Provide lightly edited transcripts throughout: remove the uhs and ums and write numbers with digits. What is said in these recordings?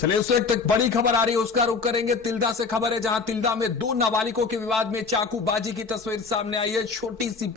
चलिए उस वक्त तक बड़ी खबर आ रही है, उसका रुख करेंगे तिल्दा से। खबर है जहां तिल्दा में दो नाबालिगों के विवाद में चाकूबाजी की तस्वीर सामने आई है। छोटी सी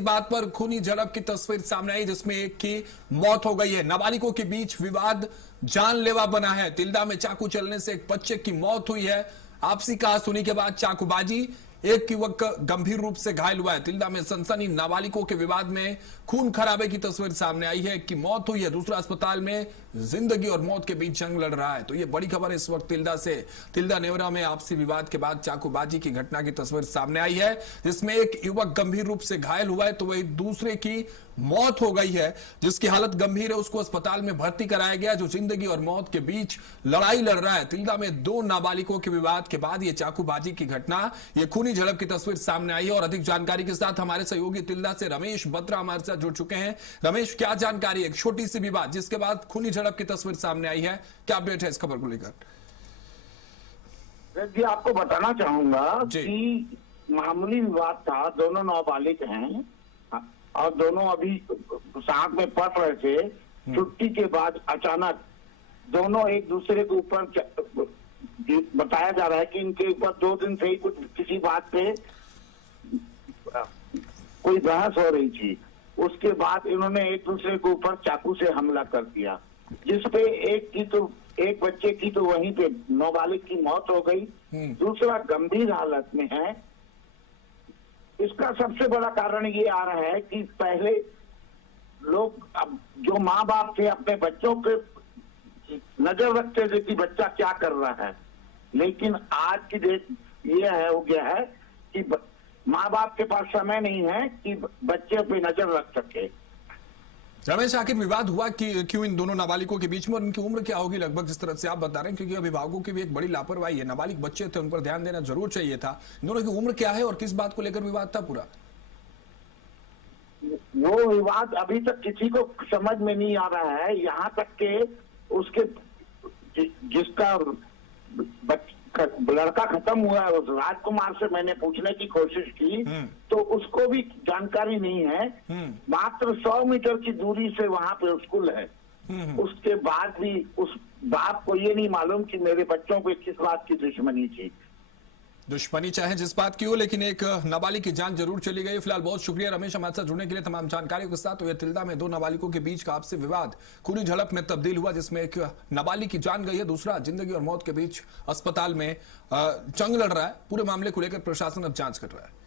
बात पर खूनी झड़प की तस्वीर सामने आई जिसमें एक की मौत हो गई है। नाबालिगों के बीच विवाद जानलेवा बना है। तिल्दा में चाकू चलने से एक बच्चे की मौत हुई है। आपसी कहासुनी के बाद चाकूबाजी, एक युवक गंभीर रूप से घायल हुआ है। तिल्दा में सनसनी, नाबालिगों के विवाद में खून खराबे की तस्वीर सामने आई है। एक की मौत हुई है, दूसरा अस्पताल में जिंदगी और मौत के बीच जंग लड़ रहा है। तो ये बड़ी खबर है इस वक्त तिल्दा से। तिल्दा नेवरा में आपसी विवाद के बाद चाकूबाजी की घटना की तस्वीर सामने आई है जिसमें एक युवक गंभीर रूप से घायल हुआ है तो वही दूसरे की मौत हो गई है। जिसकी हालत गंभीर है उसको अस्पताल में भर्ती कराया गया, जो जिंदगी और मौत के बीच लड़ाई लड़ रहा है। तिल्दा में दो नाबालिगों के विवाद के बाद ये चाकूबाजी की घटना, ये खूनी झड़प की तस्वीर सामने आई है। और अधिक जानकारी के साथ हमारे सहयोगी तिल्दा से रमेश बत्रा हमारे साथ जुड़ चुके हैं। रमेश, क्या जानकारी है? छोटी सी विवाद जिसके बाद खूनी झड़प की तस्वीर सामने आई है, क्या अपडेट है इस खबर को लेकर? जी, आपको बताना चाहूंगा कि मामूली विवाद था। दोनों नाबालिग हैं और दोनों अभी साथ में पढ़ रहे थे। छुट्टी के बाद अचानक दोनों एक दूसरे के ऊपर, बताया जा रहा है कि इनके ऊपर 2 दिन से ही कुछ किसी बात पे कोई बहस हो रही थी। उसके बाद इन्होंने एक दूसरे के ऊपर चाकू से हमला कर दिया, जिसपे एक बच्चे की तो वहीं पे नाबालिग की मौत हो गई, दूसरा गंभीर हालत में है। इसका सबसे बड़ा कारण ये आ रहा है कि पहले लोग, अब जो माँ बाप थे, अपने बच्चों पे नजर रखते थे कि बच्चा क्या कर रहा है, लेकिन आज की डेट ये हो गया है कि माँ बाप के पास समय नहीं है कि बच्चे पे नजर रख सके। रमेश, आखिर विवाद हुआ कि क्यों इन दोनों नाबालिगों के बीच में, और इनकी उम्र क्या होगी लगभग, जिस तरह से आप बता रहे हैं? क्योंकि अभिभावकों की भी एक बड़ी लापरवाही है। नाबालिग बच्चे थे, उन पर ध्यान देना जरूर चाहिए था। इन दोनों की उम्र क्या है और किस बात को लेकर विवाद था पूरा? वो विवाद अभी तक किसी को समझ में नहीं आ रहा है। यहाँ तक के उसके जिसका लड़का खत्म हुआ है, उस राजकुमार से मैंने पूछने की कोशिश की तो उसको भी जानकारी नहीं है। मात्र 100 मीटर की दूरी से वहां पे स्कूल है। उसके बाद भी उस बाप को ये नहीं मालूम कि मेरे बच्चों पे किस बात की दुश्मनी थी। दुश्मनी चाहे जिस बात की हो, लेकिन एक नाबालिग की जान जरूर चली गई। फिलहाल बहुत शुक्रिया रमेश हमारे साथ जुड़ने के लिए, तमाम जानकारियों के साथ। तो यह तिल्दा में दो नाबालिगों के बीच का आपसी विवाद खूनी झड़प में तब्दील हुआ जिसमें एक नाबालिग की जान गई है, दूसरा जिंदगी और मौत के बीच अस्पताल में जंग लड़ रहा है। पूरे मामले को लेकर प्रशासन अब जांच कर रहा है।